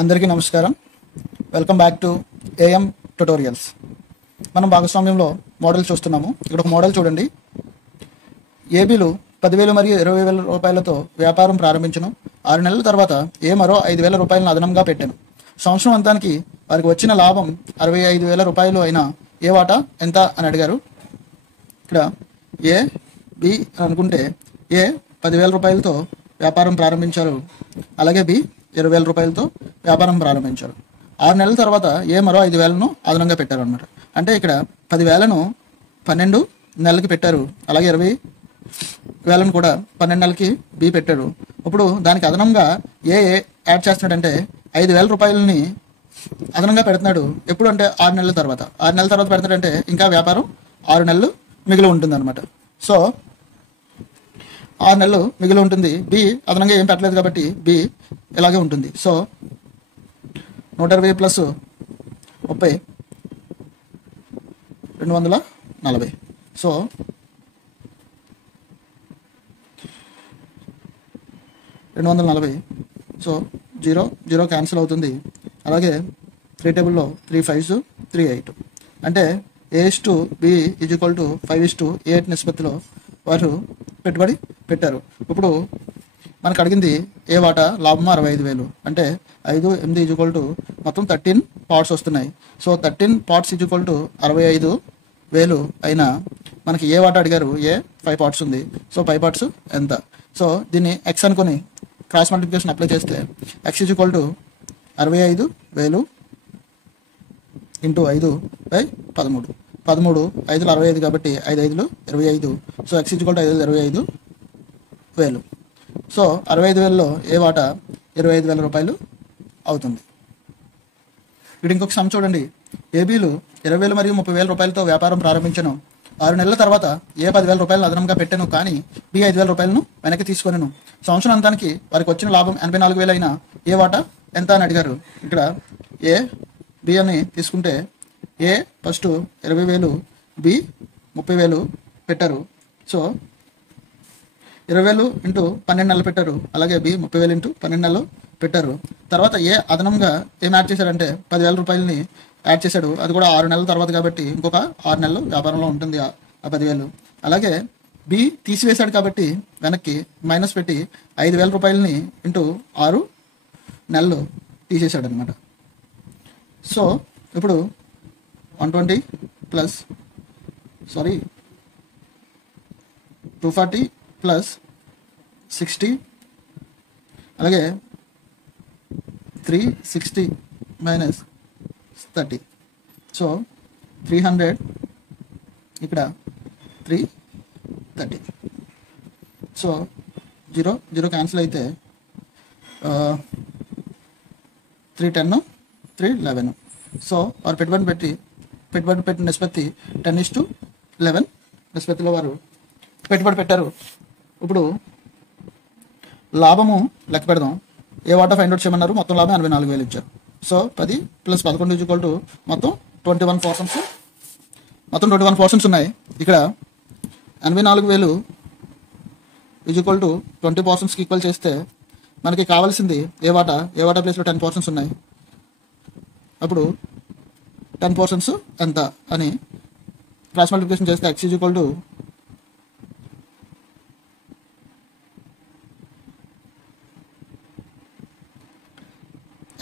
అందరికీ నమస్కారం. Welcome back to AM tutorials. మనం భాగస్వామ్యంలో మోడల్ చూస్తున్నాము. ఇక్కడ ఒక మోడల్ చూడండి. ఏబీలు 10,000 మరియు 20,000 రూపాయలతో వ్యాపారం ప్రారంభించను. 6 నెలల తర్వాత ఏ మరో 5,000 రూపాయలను అదనంగా పెట్టాను. సంవత్సరం అంతానికి వారికి వచ్చిన లాభం 65,000 రూపాయలు అయినా ఏ వాటా ఎంత అని అడిగారు. ఇక్కడ ఏ బి అని అనుకుంటే ఏ 10,000 రూపాయలతో వ్యాపారం ప్రారంభించారు, అలాగే బి 20,000 రూపాయలతో వ్యాపారం ప్రారంభించారు. 6 నెలల తర్వాత ఏ మరో 5,000ను అదనంగా పెట్టారు అనమాట. అంటే ఇక్కడ 10,000ను 12 నెలలకి పెట్టారు, అలాగే 20,000ను కూడా 12 నెలలకి బి పెట్టారు. ఇప్పుడు దానికి అదనంగా ఏ యాడ్ చేస్తున్నాడంటే 5,000 రూపాయలని అదనంగా పెడుతున్నాడు. ఎప్పుడు అంటే 6 నెలల తర్వాత. 6 నెలల తర్వాత పెడతాడంటే ఇంకా వ్యాపారం 6 నెలలు మిగిలి ఉంటుంది అనమాట. సో 6 నెలలు మిగిలి ఉంటుంది. బి అదనంగా ఏం పెట్టలేదు కాబట్టి బి ఇలాగే ఉంటుంది. So 120 plus 30 240. So 240. So 0 cancel అవుతుంది. అలాగే 3 టేబుల్లో 3 5s 3 8. అంటే A/B = 5:8 నిష్పత్తిలో వారు పెట్టుబడి పెట్టారు. ఇప్పుడు మనకు అడిగింది ఏ వాటా లాభం 65,000. అంటే 5, 8 మొత్తం 13 పార్ట్స్ వస్తున్నాయి. సో 13 పార్ట్స్ = 65,000 అయినా మనకి ఏ వాటా అడిగారు. ఏ 5 పార్ట్స్ ఉంది. సో 5 పార్ట్స్ ఎంత? సో దీన్ని ఎక్స్ అనుకొని క్రాస్ మల్టిప్లికేషన్ అప్లై చేస్తే ఎక్స్ = 65,000 × 5/13. 13 5లు 65 కాబట్టి 5 5లు 25. So X = 25,000. సో 65,000లో ఏ వాటా 25,000 రూపాయలు అవుతుంది. ఇక్కడ ఇంకొక సమ్ చూడండి. ఏబీలు 20,000 మరియు 30,000 రూపాయలతో వ్యాపారం ప్రారంభించను. 6 నెలల తర్వాత ఏ 10,000 రూపాయలను అదనంగా పెట్టాను, కానీ బి 5,000 రూపాయలను వెనక్కి తీసుకొనను. సంవత్సరం అంతానికి వారికి వచ్చిన లాభం 84,000 అయినా ఏ వాటా ఎంత అని అడిగారు. ఇక్కడ ఏ బి అని తీసుకుంటే ఏ ఫస్ట్ 20,000, బి 30,000 పెట్టారు. సో 20,000 × 12 నెలలు పెట్టారు, అలాగే బి 30,000 × 12 నెలలు పెట్టారు. తర్వాత ఏ అదనంగా ఏం యాడ్ చేశాడంటే 10,000 రూపాయలని యాడ్ చేశాడు. అది కూడా 6 నెలల తర్వాత కాబట్టి ఇంకొక 6 నెలలు వ్యాపారంలో ఉంటుంది ఆ 10,000. అలాగే బి తీసివేశాడు కాబట్టి వెనక్కి మైనస్ పెట్టి 5,000 రూపాయలని × 6 నెలలు తీసేశాడు అనమాట. సో ఇప్పుడు 120 ప్లస్ 240 ప్లస్ 60, అలాగే 360 మైనస్ 30. సో 300, ఇక్కడ 330. సో 0 క్యాన్సిల్ అయితే 310, 311. సో వారు పెట్టుబడి పెట్టిన నిష్పత్తి 10:11 నిష్పత్తిలో వారు పెట్టుబడి పెట్టారు. ఇప్పుడు లాభము లెక్క పెడదాం. ఏ వాటా ఫైండ్ అవుట్ చేయమన్నారు. మొత్తం లాభం 84,000 ఇచ్చారు. సో 10 + 11 మొత్తం 21 పోర్షన్స్. మొత్తం 21 పోర్షన్స్ ఉన్నాయి. ఇక్కడ 84,000 20 పోర్షన్స్కి ఈక్వల్ చేస్తే మనకి కావాల్సింది ఏ వాటా ప్లేస్లో 10 పోర్షన్స్ ఉన్నాయి. అప్పుడు 10 పోర్షన్స్ ఎంత అని క్రాస్ మల్టిప్లికేషన్ చేస్తే ఎక్స్ =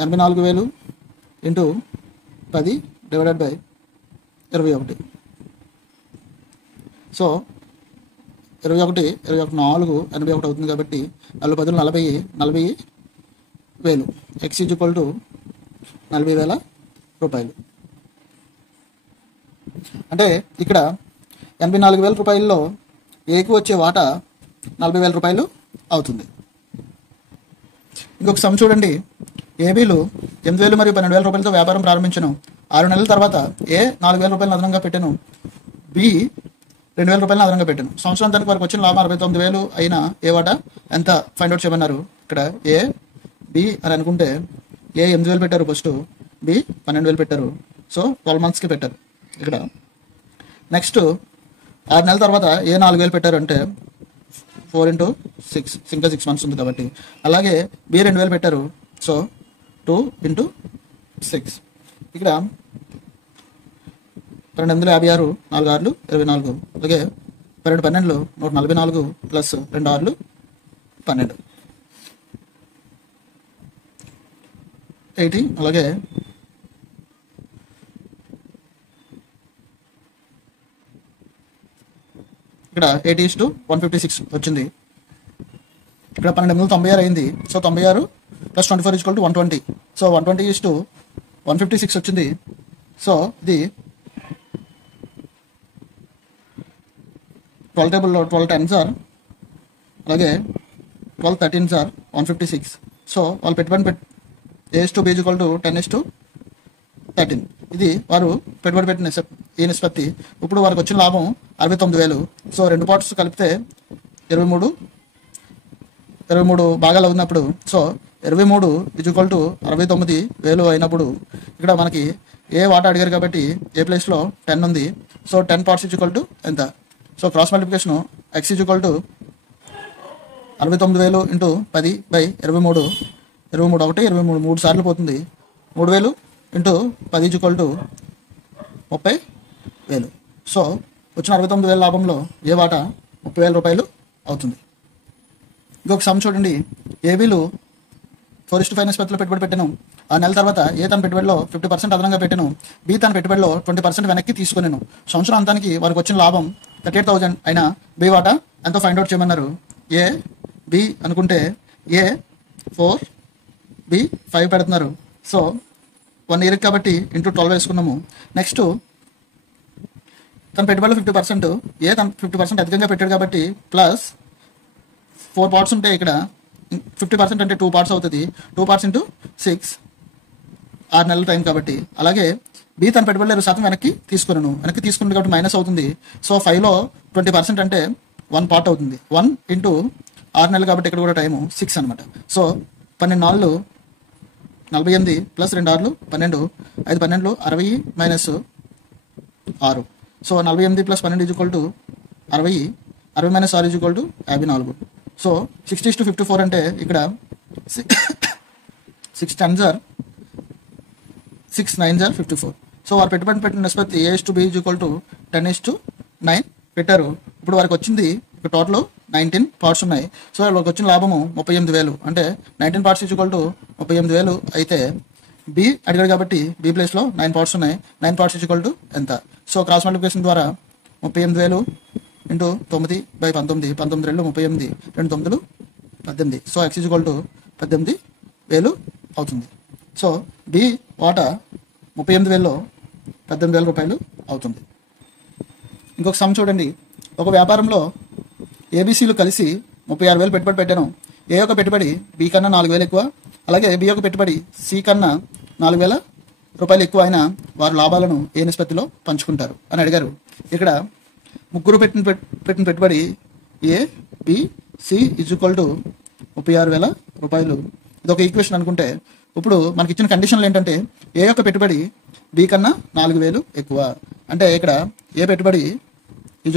84,000 × 10 / 21. సో 21 4 81 అవుతుంది కాబట్టి 4 10 40,000. ఎక్స్ = 40,000 రూపాయలు. అంటే ఇక్కడ 84,000 రూపాయల్లో ఏకి వచ్చే వాటా 40,000 రూపాయలు అవుతుంది. ఇంకొక సమ్ చూడండి. ఏబీలు 8,000 మరియు 12,000 రూపాయలతో వ్యాపారం ప్రారంభించను. 6 నెలల తర్వాత ఏ 4,000 రూపాయలను అదనంగా పెట్టాను, బి 2,000 రూపాయలను అదనంగా పెట్టాను. సంవత్సరాంతానికి వారికి వచ్చిన లాభం 69,000 అయినా ఏ వాటా ఎంత ఫైండ్ అవుట్ చేయమన్నారు. ఇక్కడ ఏ బి అని అనుకుంటే ఏ 8,000 పెట్టారు ఫస్ట్, బి 12,000 పెట్టారు. సో 12 మంత్స్కి పెట్టారు. ఇక్కడ నెక్స్ట్ 6 నెలల తర్వాత ఏ 4,000 పెట్టారు అంటే 4 × 6 ఇంకా 6 మంత్స్ ఉంది కాబట్టి. అలాగే బి 2,000 పెట్టారు. So 2 into 6. ఇక్కడ 256 4 6 24, అలాగే 12 12 144 ప్లస్ 2 6 12 80, అలాగే ఇక్కడ 80:156 వచ్చింది. ఇక్కడ 12 96 అయింది. సో 96 + 24 = 120. సో 120:156 వచ్చింది. సో ఇది 12 టేబుల్లో 12 10s ఆర్, అలాగే 12 13s ఆర్ 156. సో వాళ్ళు పెట్టుబడి A/B = 10:13. ఇది వారు పెట్టుబడి పెట్టిన ఈ నిష్పత్తి. ఇప్పుడు వారికి వచ్చిన లాభం 69,000. సో 2 పార్ట్స్ కలిపితే 23 భాగాలు అవుతున్నప్పుడు, సో 23 = 69,000 అయినప్పుడు ఇక్కడ మనకి ఏ వాటా అడిగారు కాబట్టి ఏ ప్లేస్లో 10 ఉంది. సో 10 పార్ట్స్ = ఎంత? So cross multiplication x = 69,000 × 10/23. 23 1 23 3 సార్లు పోతుంది. 3,000 × 10 = 30,000. సో వచ్చిన 69,000 లాభంలో ఏ వాటా 30,000 రూపాయలు అవుతుంది. ఇంకొక సమ్ చూడండి. ఏబీలు 4:5 నిష్పత్తిలో పెట్టుబడి పెట్టాను. ఆ నెల తర్వాత ఏ తన పెట్టుబడిలో 50% అదనంగా పెట్టాను. బి తన పెట్టుబడిలో 20% వెనక్కి తీసుకున్నాను. సంవత్సరం అంతానికి వారికి వచ్చిన లాభం 38,000 అయినా బి వాటా ఎంతో ఫైండ్ అవుట్ చేయమన్నారు. ఏ బి అనుకుంటే ఏ 4 బి 5 పెడుతున్నారు. సో 1 ఇయర్ కాబట్టి × 12 వేసుకున్నాము. నెక్స్ట్ తన పెట్టుబడిలో 50%, ఏ తన 50% అధికంగా పెట్టాడు కాబట్టి ప్లస్ 4 పార్ట్స్ ఉంటాయి. ఇక్కడ 50% అంటే 2 పార్ట్స్ అవుతుంది. 2 పార్ట్స్ × 6 6 నెలల టైం కాబట్టి. అలాగే బి తన పెట్టుబడిలో 20% వెనక్కి తీసుకున్నాను. వెనక్కి తీసుకున్నాడు కాబట్టి మైనస్ అవుతుంది. సో 5లో 20% అంటే 1 పార్ట్ అవుతుంది. 1 × 6 నెలలు కాబట్టి ఇక్కడ కూడా టైము 6 అనమాట. So 12 4 48 plus 2 6 12, 5 12 60 minus 6. So 48 + 12 = 60. 60 - 6 = 54. So 60:54 అంటే ఇక్కడ 6 10s are 6 9s are 54. So వారు పెట్టుబడి పెట్టిన నిష్పత్తి A/B = 10:9 పెట్టారు. ఇప్పుడు వారికి వచ్చింది టోటల్ 19 పార్ట్స్ ఉన్నాయి. సో వాళ్ళకి వచ్చిన లాభము 38,000. అంటే 19 పార్ట్స్ = 38,000 అయితే బి అడిగాడు కాబట్టి బి ప్లేస్లో 9 పార్ట్స్ ఉన్నాయి. 9 పార్ట్స్ = ఎంత? సో క్రాస్ మల్టిప్లికేషన్ ద్వారా 38,000 × 9/19, 19 2 38, 2 9 18. సో x = 18,000 అవుతుంది. సో బి వాటా 38,000లో 18,000 రూపాయలు అవుతుంది. ఇంకొక సమ్ చూడండి. ఒక వ్యాపారంలో ఏబీసీలు కలిసి 36,000 పెట్టుబడి పెట్టాను. ఏ యొక్క పెట్టుబడి బి కన్నా 4,000 ఎక్కువ, అలాగే బి యొక్క పెట్టుబడి సి కన్నా 4,000 రూపాయలు ఎక్కువ అయినా వారు లాభాలను ఏ నిష్పత్తిలో పంచుకుంటారు అని అడిగారు. ఇక్కడ ముగ్గురు పెట్టిన పెట్టుబడి ఏ బి సి = 36,000 రూపాయలు. ఇది ఒక ఈక్వేషన్ అనుకుంటే ఇప్పుడు మనకి ఇచ్చిన కండిషన్లు ఏంటంటే ఏ యొక్క పెట్టుబడి బి కన్నా 4,000 ఎక్కువ. అంటే ఇక్కడ ఏ పెట్టుబడి =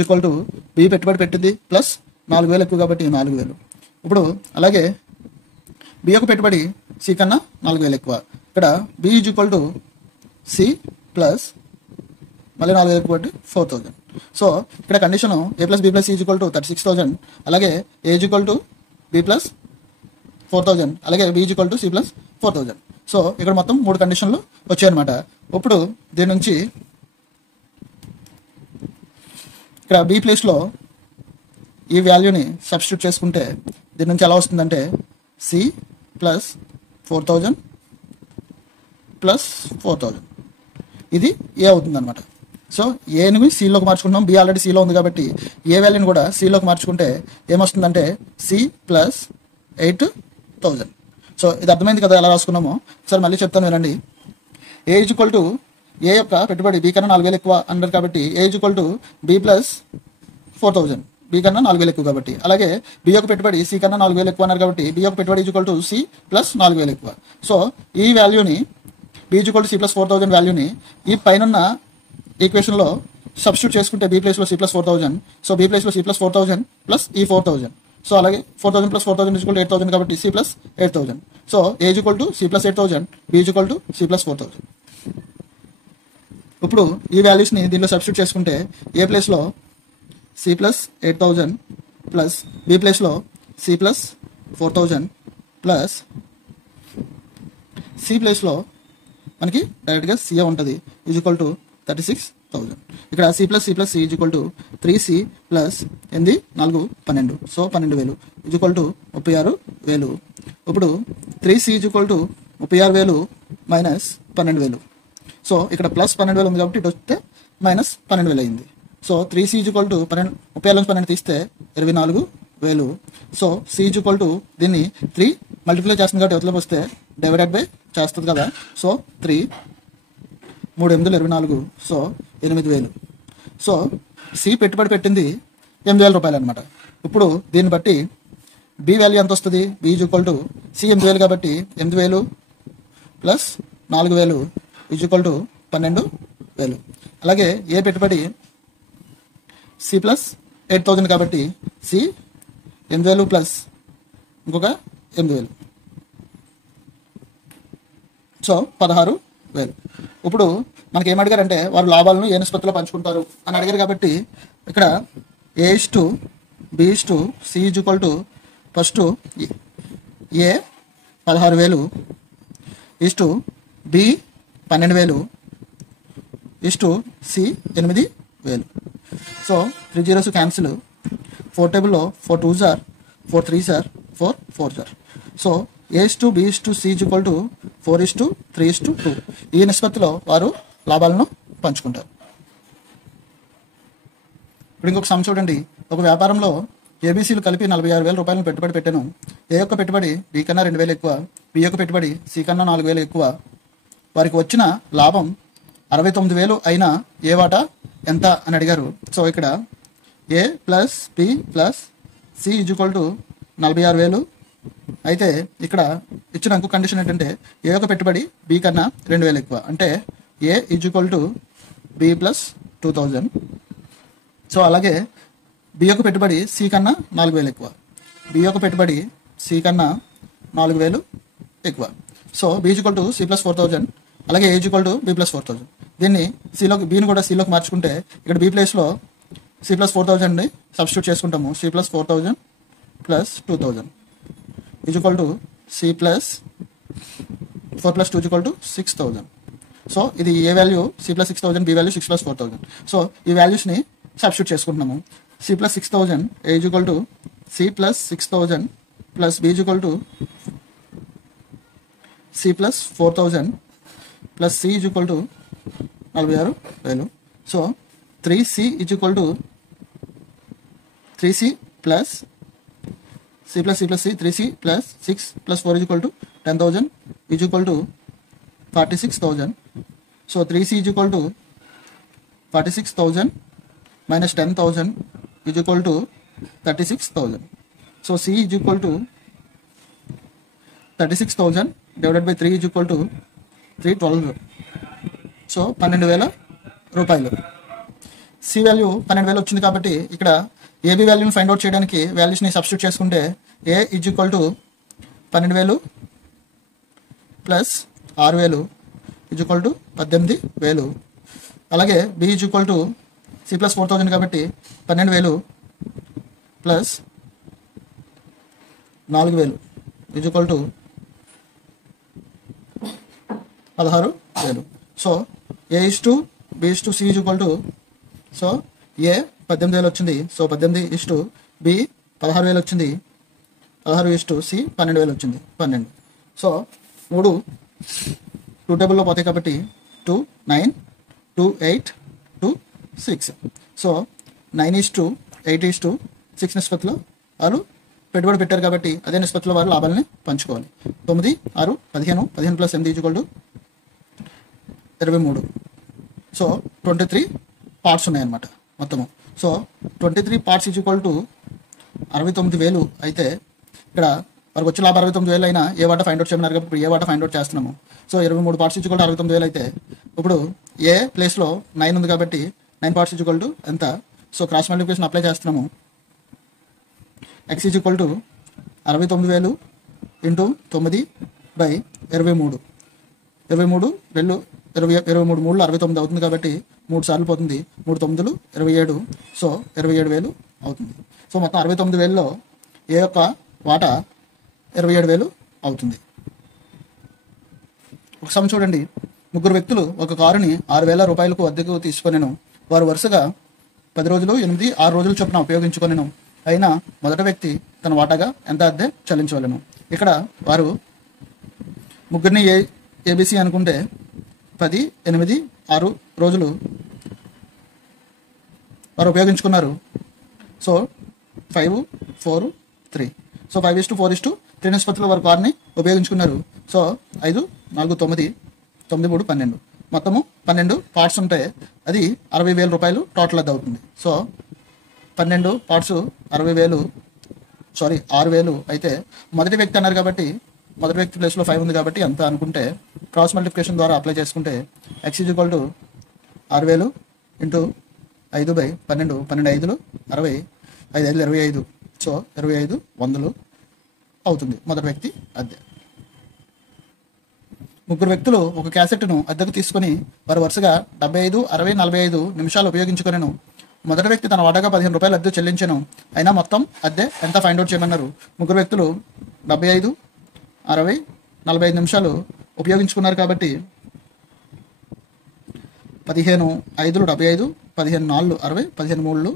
బి పెట్టుబడి పెట్టింది ప్లస్ 4,000 ఎక్కువ కాబట్టి 4,000. ఇప్పుడు అలాగే బి యొక్క పెట్టుబడి సి కన్నా 4,000 ఎక్కువ. ఇక్కడ బి = సి ప్లస్ మళ్ళీ 4,000 ఎక్కువ కాబట్టి 4,000. సో ఇక్కడ కండిషన్ A + B + C = 36,000, అలాగే A = B + 4,000, అలాగే B = C + 4,000. సో ఇక్కడ మొత్తం 3 కండిషన్లు వచ్చాయన్నమాట. ఇప్పుడు దీని నుంచి ఇక్కడ బి ప్లేస్లో ఈ వాల్యూని సబ్స్టిట్యూట్ చేసుకుంటే దీని నుంచి ఎలా వస్తుందంటే C + 4,000 + 4,000 ఇది ఏ అవుతుంది అనమాట. సో ఏని సిలోకి మార్చుకుంటున్నాం. బి ఆల్రెడీ సిలో ఉంది కాబట్టి ఏ వాల్యూని కూడా సిలోకి మార్చుకుంటే ఏమొస్తుందంటే C + 8,000. సో ఇది అర్థమైంది కదా ఎలా రాసుకున్నామో. సరే మళ్ళీ చెప్తాను వినండి. ఏ = ఏ యొక్క పెట్టుబడి బి కన్నా 4,000 ఎక్కువ అన్నారు కాబట్టి ఏ = B + 4,000, బి కన్నా 4,000 ఎక్కువ కాబట్టి. అలాగే బి యొక్క పెట్టుబడి సి కన్నా 4,000 ఎక్కువ అన్నారు కాబట్టి బి యొక్క పెట్టుబడి = C + 4,000 ఎక్కువ. సో ఈ వాల్యూని B = C + 4,000 వాల్యూని ఈ పైన ఈక్వేషన్లో సబ్స్టిట్యూట్ చేసుకుంటే బి ప్లేస్లో C + 4,000. సో బి ప్లేస్లో C + 4,000 ప్లస్ ఈ 4,000 సో అలాగే 4000 ప్లస్ 4000 ఈక్వల్ టు 8000 కాబట్టి C plus 8000. So A equal to C plus 8000, B equal to C plus 4000. ఇప్పుడు ఈ వాల్యూస్ని దీనిలో సబ్స్టిట్యూట్ చేసుకుంటే ఏ ప్లేస్లో సి ప్లస్ 8000 ప్లస్ బి ప్లేస్లో సి ప్లస్ 4000 ప్లస్ సి ప్లేస్లో మనకి డైరెక్ట్గా సిఏ ఉంటుంది ఈజ్ ఈక్వల్ టు 36,000. ఇక్కడ C plus C is equal to 3C plus 8 4 12. So 12,000 is equal to 36,000. ఇప్పుడు 3C is equal to 36,000 minus 12,000. So ఇక్కడ plus 12,000 ఉంది కాబట్టి ఇటు వస్తే మైనస్ 12,000 అయింది. So 3C is equal to 36,12 తీస్తే 24,000. So C is equal to దీన్ని 3 మల్టిప్లై చేస్తుంది కాబట్టి అవతలకి వస్తే డివైడెడ్ బై చేస్తుంది కదా. సో 3 3 8 24. సో 8,000. సో సి పెట్టుబడి పెట్టింది 8,000 రూపాయలు అనమాట. ఇప్పుడు దీన్ని బట్టి బి వాల్యూ ఎంత వస్తుంది? B is equal to C 8,000 కాబట్టి 8,000 ప్లస్ 4,000 ఈజ్ ఈక్వల్ టు 12,000. అలాగే ఏ పెట్టుబడి సి ప్లస్ 8,000 కాబట్టి సి 8,000 ప్లస్ ఇంకొక 8,000. సో 16,000. ఇప్పుడు మనకి ఏం అడిగారంటే వారు లాభాలను ఏ నిష్పత్తిలో పంచుకుంటారు అని అడిగారు కాబట్టి ఇక్కడ A:2 B:2 C is equal to first A 16,000 is to B 12,000 is to C 8,000. So 3 zeros cancel. 4 టేబుల్లో 4 2s are 4 3s are 4 4s are. So A:2 B:2 C is equal to 4:3:2. ఈ నిష్పత్తిలో వారు లాభాలను పంచుకుంటారు. ఇప్పుడు ఇంకొక సమ్ చూడండి. ఒక వ్యాపారంలో ఏబీసీలు కలిపి 46,000 రూపాయలను పెట్టుబడి పెట్టాను. ఏ యొక్క పెట్టుబడి బి కన్నా 2,000 ఎక్కువ, బి యొక్క పెట్టుబడి సి కన్నా 4,000 ఎక్కువ. వారికి వచ్చిన లాభం 69,000 అయినా ఏ వాటా ఎంత అని అడిగారు. సో ఇక్కడ A plus B plus C is equal to 46,000. అయితే ఇక్కడ ఇచ్చిన ఇంకో కండిషన్ ఏంటంటే ఏ యొక్క పెట్టుబడి బి కన్నా 2,000 ఎక్కువ, అంటే A is equal to B plus 2,000. So అలాగే బి యొక్క పెట్టుబడి సి కన్నా 4,000 ఎక్కువ, బి యొక్క పెట్టుబడి సి కన్నా 4,000 ఎక్కువ. So B is equal to C plus 4,000, అలాగే A is equal to B plus 4,000. దీన్ని సిలోకి బిని కూడా సిలోకి మార్చుకుంటే ఇక్కడ బి ప్లేస్లో సి ప్లస్ 4,000ని సబ్స్టిట్యూట్ చేసుకుంటాము. C plus 4,000 plus 2,000 is equal to C plus 4 plus 2 is equal to 6,000. So ఇది A value C plus 6,000, B value 6 plus 4,000. So ఈ వాల్యూస్ని సబ్స్టిట్యూట్ చేసుకుంటున్నాము. C plus 6,000 A is equal to C plus 6,000 plus B is equal to C plus 4,000 plus C is equal to 46,000. So 3C is equal to 3C plus C plus C plus C 3C plus 6 plus 4 is equal to 10,000 is equal to 46,000. So 3C is equal to 46,000 minus 10,000 is equal to 36,000. So C is equal to 36,000 divided by 3 is equal to 312. So 12,000 రూపాయలు. C value 12,000 వచ్చింది కాబట్టి ఇక్కడ AB వాల్యూని find out చేయడానికి వాల్యూస్ని substitute చేసుకుంటే A is equal to 12,000 plus 6,000 is equal to 18,000. అలాగే B is equal to C plus 4,000 కాబట్టి 12,000 plus 4,000 is equal to 16,000. So A is to B is to C is equal to, so A 18,000 వచ్చింది. So 18 is to B 16,000 వచ్చింది. 16 is to C 12,000 వచ్చింది. 12. So 3 2 టేబుల్లో పోతాయి కాబట్టి 2 9 2 8 2 6. So 9 is to 8 is to 6 నిష్పత్తిలో వారు పెట్టుబడి పెట్టారు కాబట్టి అదే నిష్పత్తిలో వారు లాభాలని పంచుకోవాలి. 9 6 15 15 plus 8 is equal to 23. So 23 parts ఉన్నాయన్నమాట మొత్తము. So 23 parts is equal to 69,000 అయితే ఇక్కడ వారికి వచ్చే లాభం 69,000 అయినా ఏ వాటా ఫైండ్ అవుట్ చేయమన్నారు కాబట్టి ఏ వాటా ఫైండ్ అవుట్ చేస్తున్నాము. So 23 parts is equal to 69,000 అయితే ఇప్పుడు ఏ ప్లేస్లో 9 ఉంది కాబట్టి 9 పార్ట్స్ ఈజ్ ఈక్వల్ టు ఎంత. సో క్రాస్ మల్టిప్లికేషన్ అప్లై చేస్తున్నాము. X is equal to 69,000 into 9/23. 23 2 23 3 69 అవుతుంది కాబట్టి 3 సార్లు పోతుంది. 3 9 27. సో 27,000 అవుతుంది. సో మొత్తం 69,000లో ఏ యొక్క వాటా 27,000 అవుతుంది. ఒక సమ్ చూడండి. ముగ్గురు వ్యక్తులు ఒక కారుని 6,000 రూపాయలకు అద్దెకు తీసుకొనెను. వారు వరుసగా 10 రోజులు 8 6 రోజుల చొప్పున ఉపయోగించుకొనెను. అయినా మొదటి వ్యక్తి తన వాటాగా ఎంత అద్దె చెల్లించవలెను. ఇక్కడ వారు ముగ్గురిని ఏబిసి అనుకుంటే 10 8 6 రోజులు వారు ఉపయోగించుకున్నారు. సో 5 4 3. సో 5:4:3 నిష్పత్తిలో వారు కారుని ఉపయోగించుకున్నారు. సో 5 4 9 9 3 12. మొత్తము 12 పార్ట్స్ ఉంటే అది 60,000 రూపాయలు టోటల్ అది అవుతుంది. సో 12 పార్ట్స్ 6,000 అయితే మొదటి వ్యక్తి అన్నారు కాబట్టి మొదటి వ్యక్తి ప్లేస్లో 5 ఉంది కాబట్టి అంత అనుకుంటే క్రాస్ మల్టిప్లికేషన్ ద్వారా అప్లై చేసుకుంటే X is equal to 6,000 into 5/12 12 5 60 5 5 25. So 25,100 అవుతుంది మొదటి వ్యక్తి అద్దె. ముగ్గురు వ్యక్తులు ఒక క్యాసెట్ను అద్దెకు తీసుకుని వారు వరుసగా 75 60 45 నిమిషాలు ఉపయోగించుకొనెను. మొదటి వ్యక్తి తన వాటాగా 15 రూపాయలు అద్దె చెల్లించెను. అయినా మొత్తం అద్దె ఎంత ఫైండ్ అవుట్ చేయమన్నారు. ముగ్గురు వ్యక్తులు 75 60 45 నిమిషాలు ఉపయోగించుకున్నారు కాబట్టి 15 5 75 15 4 60 15 3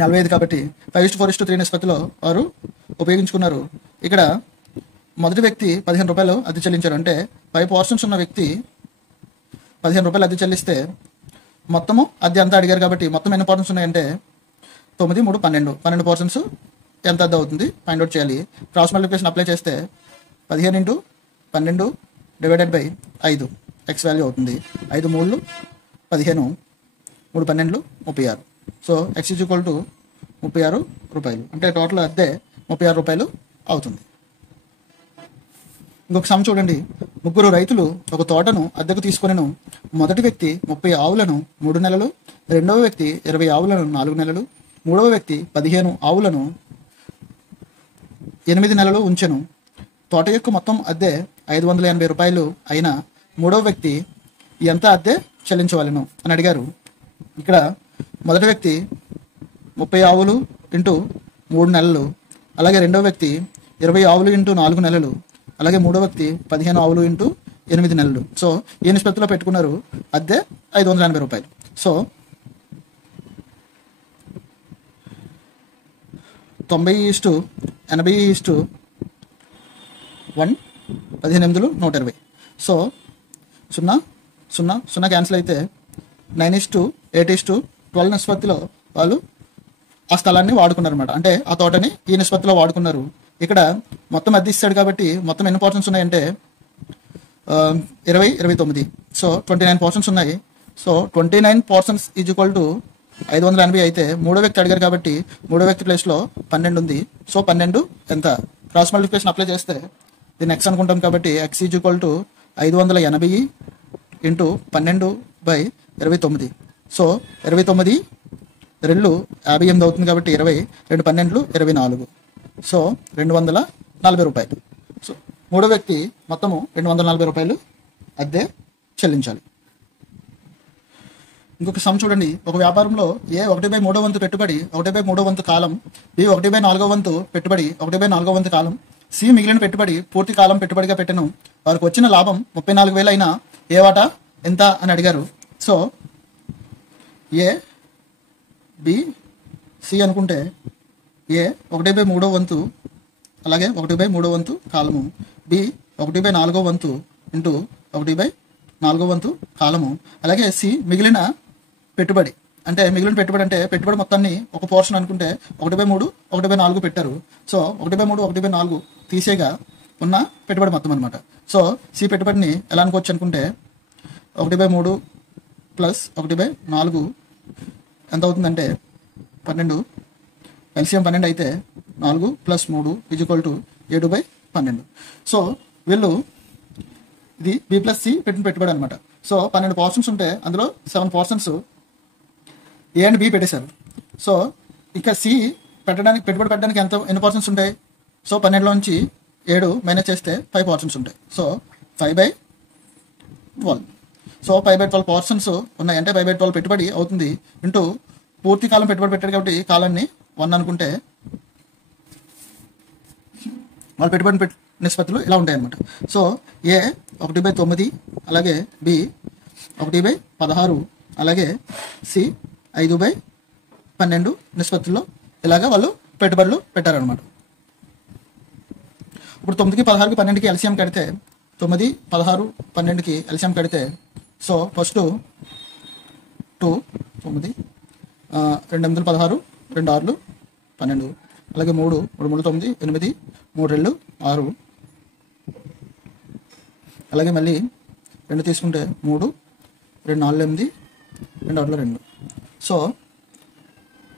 45 కాబట్టి 5:4:3 నిష్పత్తిలో వారు ఉపయోగించుకున్నారు. ఇక్కడ మొదటి వ్యక్తి 15 రూపాయలు అద్దె చెల్లించారు. అంటే 5 పోర్షన్స్ ఉన్న వ్యక్తి 15 రూపాయలు అద్దె చెల్లిస్తే మొత్తము అద్దె అంతా అడిగారు కాబట్టి మొత్తం ఎన్ని పోర్షన్స్ ఉన్నాయంటే 9 3 12 12 పోర్షన్స్ ఎంత అద్దె అవుతుంది ఫైండ్ అవుట్ చేయాలి. క్రాస్ మల్టిప్లికేషన్ అప్లై చేస్తే 15 × 12 /5 ఎక్స్ వాల్యూ అవుతుంది. 5 3 15 3 12 36. So X is equal to 36 రూపాయలు. అంటే టోటల్ అద్దె 36 రూపాయలు అవుతుంది. ఇంకొక సమ్ చూడండి. ముగ్గురు రైతులు ఒక తోటను అద్దెకు తీసుకొనెను. మొదటి వ్యక్తి 30 ఆవులను 3 నెలలు, రెండవ వ్యక్తి 20 ఆవులను 4 నెలలు, మూడవ వ్యక్తి 15 ఆవులను 8 నెలలు ఉంచెను. తోట యొక్క మొత్తం అద్దె 580 రూపాయలు అయినా మూడవ వ్యక్తి ఎంత అద్దె చెల్లించవలెను అని అడిగారు. ఇక్కడ మొదటి వ్యక్తి 30 ఆవులు ఇంటూ 3 నెలలు, అలాగే రెండవ వ్యక్తి 20 ఆవులు ఇంటూ 4 నెలలు, అలాగే మూడో వ్యక్తి 15 ఆవులు ఇంటూ 8 నెలలు. సో ఈ నిష్పత్తిలో పెట్టుకున్నారు. అద్దె 580 రూపాయలు. సో 90:80:1 15 120. సో 0 0 0 క్యాన్సిల్ అయితే 9:8:12 నిష్పత్తిలో వాళ్ళు ఆ స్థలాన్ని వాడుకున్నారు అనమాట. అంటే ఆ తోటని ఈ నిష్పత్తిలో వాడుకున్నారు. ఇక్కడ మొత్తం అద్దె ఇస్తాడు కాబట్టి మొత్తం ఎన్ని పోర్షన్స్ ఉన్నాయంటే 20 29. సో 29 పోర్షన్స్ ఉన్నాయి. So 29 portions is equal to 580 అయితే మూడో వ్యక్తి అడిగారు కాబట్టి మూడో వ్యక్తి ప్లేస్లో 12 ఉంది. సో 12 ఎంత క్రాస్ మల్టిప్లికేషన్ అప్లై చేస్తే దీన్ని ఎక్స్ అనుకుంటాం కాబట్టి X is equal to 580 into 12/29. So 29 2 58 అవుతుంది కాబట్టి 20 2 12 24. సో 240 రూపాయలు. సో మూడో వ్యక్తి మొత్తము 240 రూపాయలు అద్దె చెల్లించాలి. ఇంకొక సమ్ చూడండి. ఒక వ్యాపారంలో ఏ 1/3 వంతు పెట్టుబడి 1/3 వంతు కాలం, బి 1/4 వంతు పెట్టుబడి 1/4 వంతు కాలం, సి మిగిలిన పెట్టుబడి పూర్తి కాలం పెట్టుబడిగా పెట్టెను. వారికి వచ్చిన లాభం 34,000 అయినా ఏ వాటా ఎంత అని అడిగారు. సో ఏ బి సి అనుకుంటే ఏ 1/3 వంతు, అలాగే 1/3 వంతు కాలము, బి 1/4 వంతు ఇంటూ 1/4 వంతు కాలము, అలాగే సి మిగిలిన పెట్టుబడి. అంటే మిగిలిన పెట్టుబడి అంటే పెట్టుబడి మొత్తాన్ని ఒక పోర్షన్ అనుకుంటే 1/3 1/4 పెట్టారు. సో 1/3 1/4 తీసేగా ఉన్న పెట్టుబడి మొత్తం అనమాట. సో సి పెట్టుబడిని ఎలా అనుకోవచ్చు అనుకుంటే 1/3 ప్లస్ 1/4 ఎంత అవుతుందంటే 12. ఎల్సిఎం 12 అయితే 4 + 3 = 7/12. సో వీళ్ళు ఇది బి ప్లస్ సి పెట్టిన పెట్టుబడి అనమాట. సో 12 పోర్షన్స్ ఉంటే అందులో 7 పోర్షన్స్ ఏ అండ్ బి పెట్టేశారు. సో ఇక సి పెట్టుబడి పెట్టడానికి ఎన్ని పర్సన్స్ ఉంటాయి? సో 12లో నుంచి 7 మైనస్ చేస్తే 5 పర్సన్స్ ఉంటాయి. సో 5/12. సో 5/12 పర్సన్స్ ఉన్నాయి అంటే 5/12 పెట్టుబడి అవుతుంది ఇంటూ పూర్తి కాలం పెట్టుబడి పెట్టారు కాబట్టి కాలాన్ని 1 అనుకుంటే వాళ్ళ పెట్టుబడి నిష్పత్తులు ఇలా ఉంటాయి అన్నమాట. సో ఏ 1/9, అలాగే బి 1/16, అలాగే సి 5/12 నిష్పత్తుల్లో ఇలాగా వాళ్ళు పెట్టుబడులు పెట్టారనమాట. ఇప్పుడు 9కి 16కి 12కి ఎల్సిఎం కడితే 9, 16, 12కి ఎల్సిఎం కడితే సో ఫస్ట్ 2, 9, 2 8 16, 2 6 12, అలాగే 3 3 9 8, 3 2 6, అలాగే మళ్ళీ 2 తీసుకుంటే 3 2 4 8 2 6 2. సో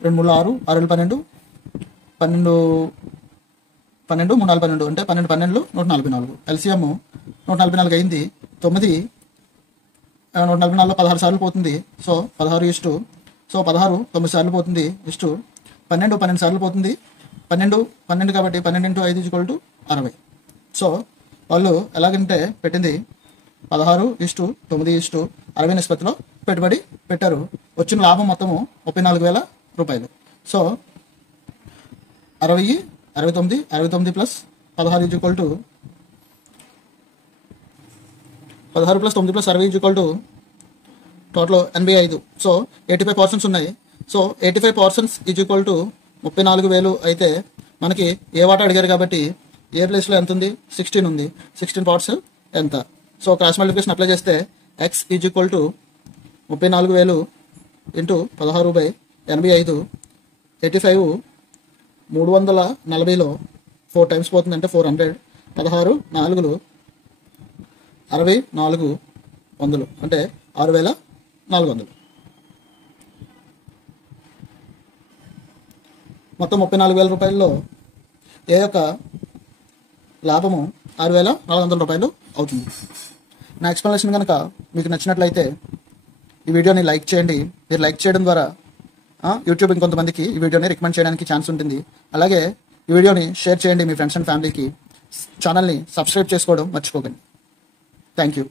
2 3 6 6 12 12 12 3 4 12 అంటే 12 12 144. ఎల్సిఎం 144 అయింది. 9 144లో 16 సార్లు పోతుంది. సో 16 సో 16 9 సార్లు పోతుంది. 12 12 సార్లు పోతుంది. 12 కాబట్టి 12 × 5 = 60. సో వాళ్ళు ఎలాగంటే పెట్టింది 16:9:60 నిష్పత్తిలో పెట్టుబడి పెట్టారు. వచ్చిన లాభం మొత్తము 34,000 రూపాయలు. So 69 plus 16 = 16 plus 9 plus 60 total 85. So 85% ఉన్నాయి. సో 85% = 34,000 అయితే మనకి ఏ వాటా అడిగారు కాబట్టి ఏ ప్లేస్లో ఎంత ఉంది? 16 ఉంది. 16% ఎంత? సో క్రాస్ మల్టిప్లికేషన్ అప్లై చేస్తే x = 34,000 × 16/85. 85 340లో 4 టైమ్స్ పోతుంది అంటే 400. 16 4 64,100 అంటే 6,400. మొత్తం 34,000 రూపాయల్లో ఏ యొక్క లాభము 6,400 రూపాయలు అవుతుంది. నా ఎక్స్ప్లెనేషన్ కనుక మీకు నచ్చినట్లయితే ఈ వీడియోని లైక్ చేయండి. మీరు లైక్ చేయడం ద్వారా యూట్యూబ్ ఇంకొంతమందికి ఈ వీడియోని రికమెండ్ చేయడానికి ఛాన్స్ ఉంటుంది. అలాగే ఈ వీడియోని షేర్ చేయండి మీ ఫ్రెండ్స్ అండ్ ఫ్యామిలీకి. ఛానల్ని సబ్స్క్రైబ్ చేసుకోవడం మర్చిపోకండి. Thank you.